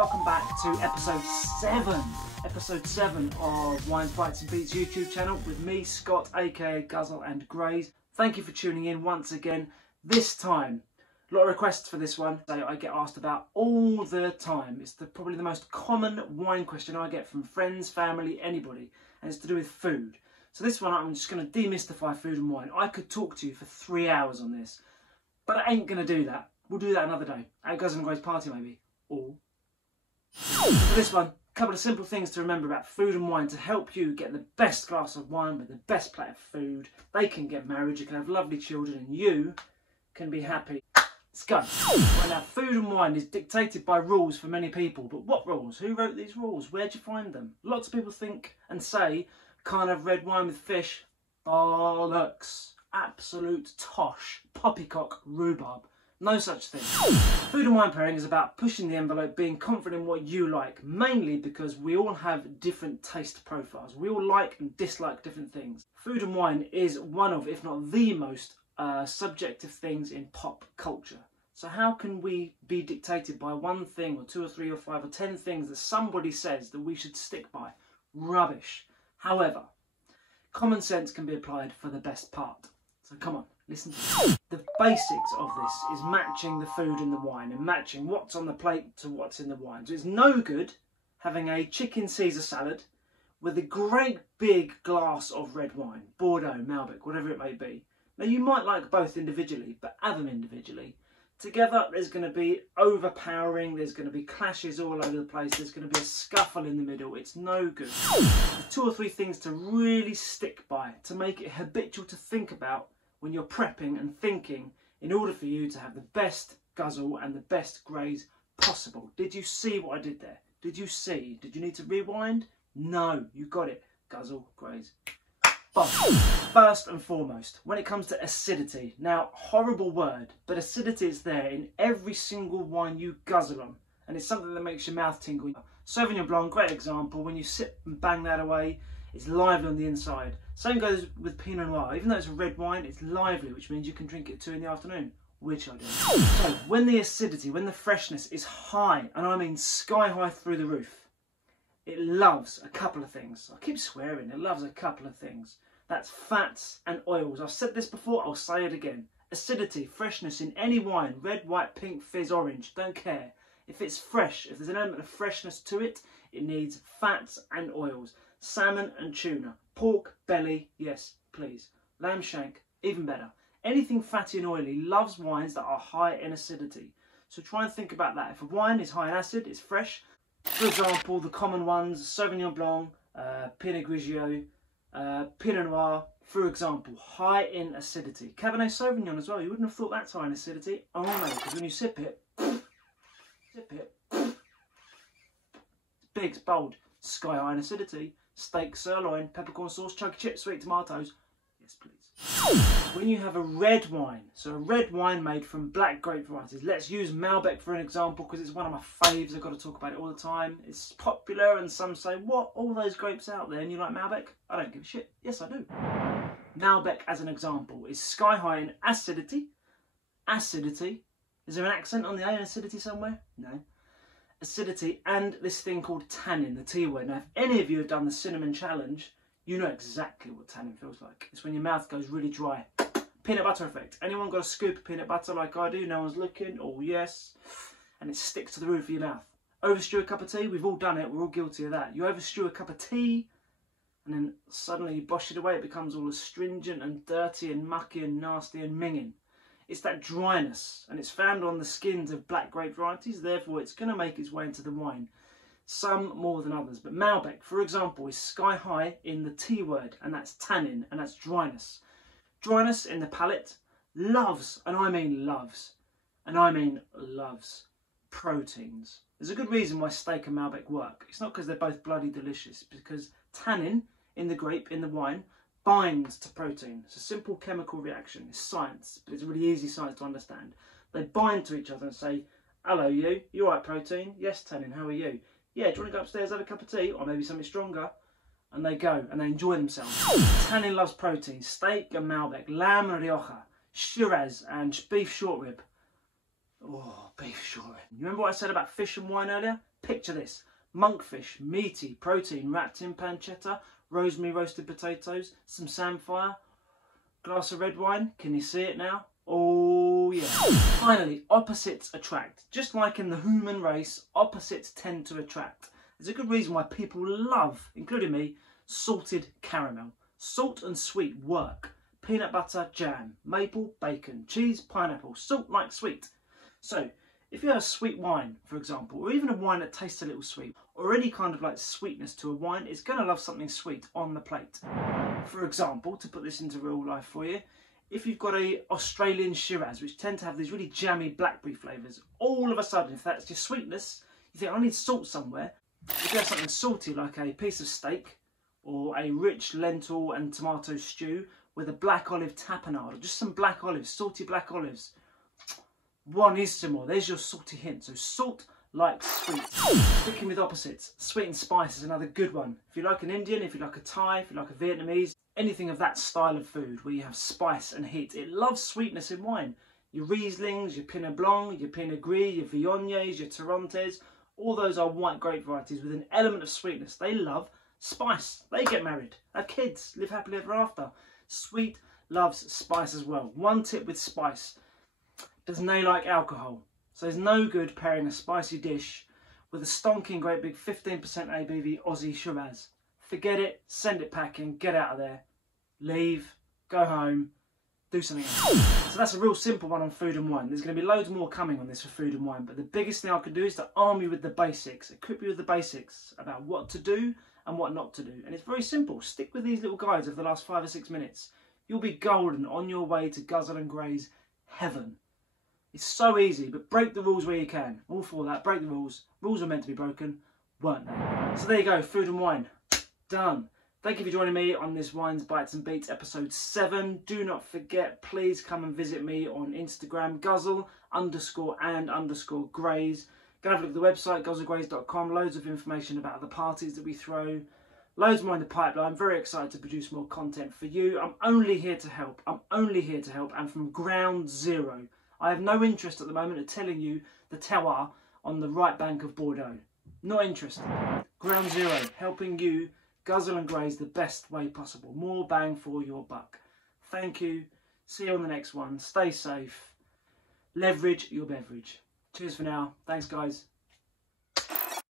welcome back to episode 7 of Wines, Bites and Beats YouTube channel with me, Scott, aka Guzzle and Grazin. Thank you for tuning in once again. This time, a lot of requests for this one that I get asked about all the time. It's probably the most common wine question I get from friends, family, anybody, and it's to do with food. So this one, I'm just going to demystify food and wine. I could talk to you for 3 hours on this, but I ain't going to do that. We'll do that another day, at Guzzlin and Graz's party maybe. Or for this one, a couple of simple things to remember about food and wine to help you get the best glass of wine with the best plate of food. They can get married, you can have lovely children, and you can be happy. Let's go. Right, now, food and wine is dictated by rules for many people, but what rules? Who wrote these rules? Where'd you find them? Lots of people think and say, can't have red wine with fish. Bollocks. Absolute tosh. Poppycock rhubarb. No such thing. Food and wine pairing is about pushing the envelope, being confident in what you like, mainly because we all have different taste profiles. We all like and dislike different things. Food and wine is one of, if not the most, subjective things in pop culture. So how can we be dictated by one thing or 2 or 3 or 5 or 10 things that somebody says that we should stick by? Rubbish. However, common sense can be applied for the best part. So come on, listen to me. The basics of this is matching the food and the wine and matching what's on the plate to what's in the wine. So it's no good having a chicken Caesar salad with a great big glass of red wine, Bordeaux, Malbec, whatever it may be. Now you might like both individually, but have them individually. Together there's going to be overpowering, there's going to be clashes all over the place, there's going to be a scuffle in the middle. It's no good. There's 2 or 3 things to really stick by, to make it habitual to think about when you're prepping and thinking in order for you to have the best guzzle and the best graze possible. Did you see what I did there? Did you see? Did you need to rewind? No, you got it. Guzzle, graze. But first and foremost, when it comes to acidity, now horrible word, but acidity is there in every single wine you guzzle on, and it's something that makes your mouth tingle. Sauvignon Blanc, great example. When you sip and bang that away, it's lively on the inside. Same goes with Pinot Noir. Even though it's a red wine, it's lively, which means you can drink it at 2 in the afternoon, which I do. So when the acidity, when the freshness is high, and I mean sky high through the roof, it loves a couple of things. I keep swearing, it loves a couple of things. That's fats and oils. I've said this before, I'll say it again. Acidity, freshness in any wine, red, white, pink, fizz, orange, don't care. If it's fresh, if there's an element of freshness to it, it needs fats and oils. Salmon and tuna. Pork, belly, yes, please. Lamb shank, even better. Anything fatty and oily loves wines that are high in acidity. So try and think about that. If a wine is high in acid, it's fresh. For example, the common ones, Sauvignon Blanc, Pinot Grigio, Pinot Noir, for example, high in acidity. Cabernet Sauvignon as well, you wouldn't have thought that's high in acidity. Oh no, because when you sip it, it's big, it's bold, sky high in acidity. Steak, sirloin, peppercorn sauce, chunky chips, sweet tomatoes. Yes, please. When you have a red wine, so a red wine made from black grape varieties. Let's use Malbec for an example because it's one of my faves. I've got to talk about it all the time. It's popular and some say, what, all those grapes out there and you like Malbec? I don't give a shit. Yes, I do. Malbec, as an example, is sky high in acidity. Acidity. Is there an accent on the A in acidity somewhere? No. Acidity and this thing called tannin, the T word. Now, if any of you have done the cinnamon challenge, you know exactly what tannin feels like. It's when your mouth goes really dry. Peanut butter effect. Anyone got a scoop of peanut butter like I do? No one's looking. Oh, yes. And it sticks to the roof of your mouth. Overstew a cup of tea? We've all done it. We're all guilty of that. You overstew a cup of tea, and then suddenly you bosh it away. It becomes all astringent and dirty and mucky and nasty and minging. It's that dryness, and it's found on the skins of black grape varieties, therefore it's going to make its way into the wine. Some more than others, but Malbec, for example, is sky high in the T word, and that's tannin, and that's dryness. Dryness in the palate loves, and I mean loves, proteins. There's a good reason why steak and Malbec work. It's not because they're both bloody delicious, because tannin in the grape, in the wine, binds to protein. It's a simple chemical reaction. It's science, but it's a really easy science to understand. They bind to each other and say, hello you alright protein? Yes tannin, how are you? Yeah, do you want to go upstairs, have a cup of tea? Or maybe something stronger? And they go, and they enjoy themselves. Tannin loves protein. Steak and Malbec, lamb and Rioja, Shiraz and beef short rib. Oh, beef short rib. You remember what I said about fish and wine earlier? Picture this: monkfish, meaty, protein wrapped in pancetta, rosemary roasted potatoes, some samphire, glass of red wine. Can you see it now? Oh yeah. Finally, opposites attract. Just like in the human race, opposites tend to attract. There's a good reason why people love, including me, salted caramel. Salt and sweet work. Peanut butter, jam, maple, bacon, cheese, pineapple. Salt like sweet. So, if you have a sweet wine, for example, or even a wine that tastes a little sweet, or any kind of like sweetness to a wine, it's going to love something sweet on the plate. For example, to put this into real life for you, if you've got a Australian Shiraz, which tend to have these really jammy blackberry flavours, all of a sudden, if that's your sweetness, you think, I need salt somewhere. If you have something salty like a piece of steak, or a rich lentil and tomato stew with a black olive tapenade, or just some black olives, salty black olives, buonissimo. There's your salty hint. So salt like sweet. Sticking with opposites, sweet and spice is another good one. If you like an Indian, if you like a Thai, if you like a Vietnamese, anything of that style of food where you have spice and heat, it loves sweetness in wine. Your Rieslings, your Pinot Blanc, your Pinot Gris, your Viogniers, your Torrontés, all those are white grape varieties with an element of sweetness. They love spice. They get married, have kids, live happily ever after. Sweet loves spice as well. One tip with spice: doesn't they like alcohol? So there's no good pairing a spicy dish with a stonking great big 15% ABV Aussie Shiraz. Forget it, send it packing, get out of there, leave, go home, do something else. So that's a real simple one on food and wine. There's going to be loads more coming on this for food and wine, but the biggest thing I can do is to arm you with the basics, equip you with the basics about what to do and what not to do. And it's very simple. Stick with these little guides over the last 5 or 6 minutes. You'll be golden on your way to Guzzlin and Gray's heaven. It's so easy, but break the rules where you can. All for that, break the rules. Rules are meant to be broken, weren't they? So there you go, food and wine, done. Thank you for joining me on this Wines, Bites and Beats episode 7. Do not forget, please come and visit me on Instagram, Guzzle_and_Grays. Go have a look at the website, guzzlegrays.com. Loads of information about the parties that we throw. Loads more in the pipeline. I'm very excited to produce more content for you. I'm only here to help. I'm only here to help, and from ground zero. I have no interest at the moment in telling you the tower on the right bank of Bordeaux. Not interested. Ground zero, helping you Guzzle and Graze the best way possible. More bang for your buck. Thank you. See you on the next one. Stay safe. Leverage your beverage. Cheers for now. Thanks, guys.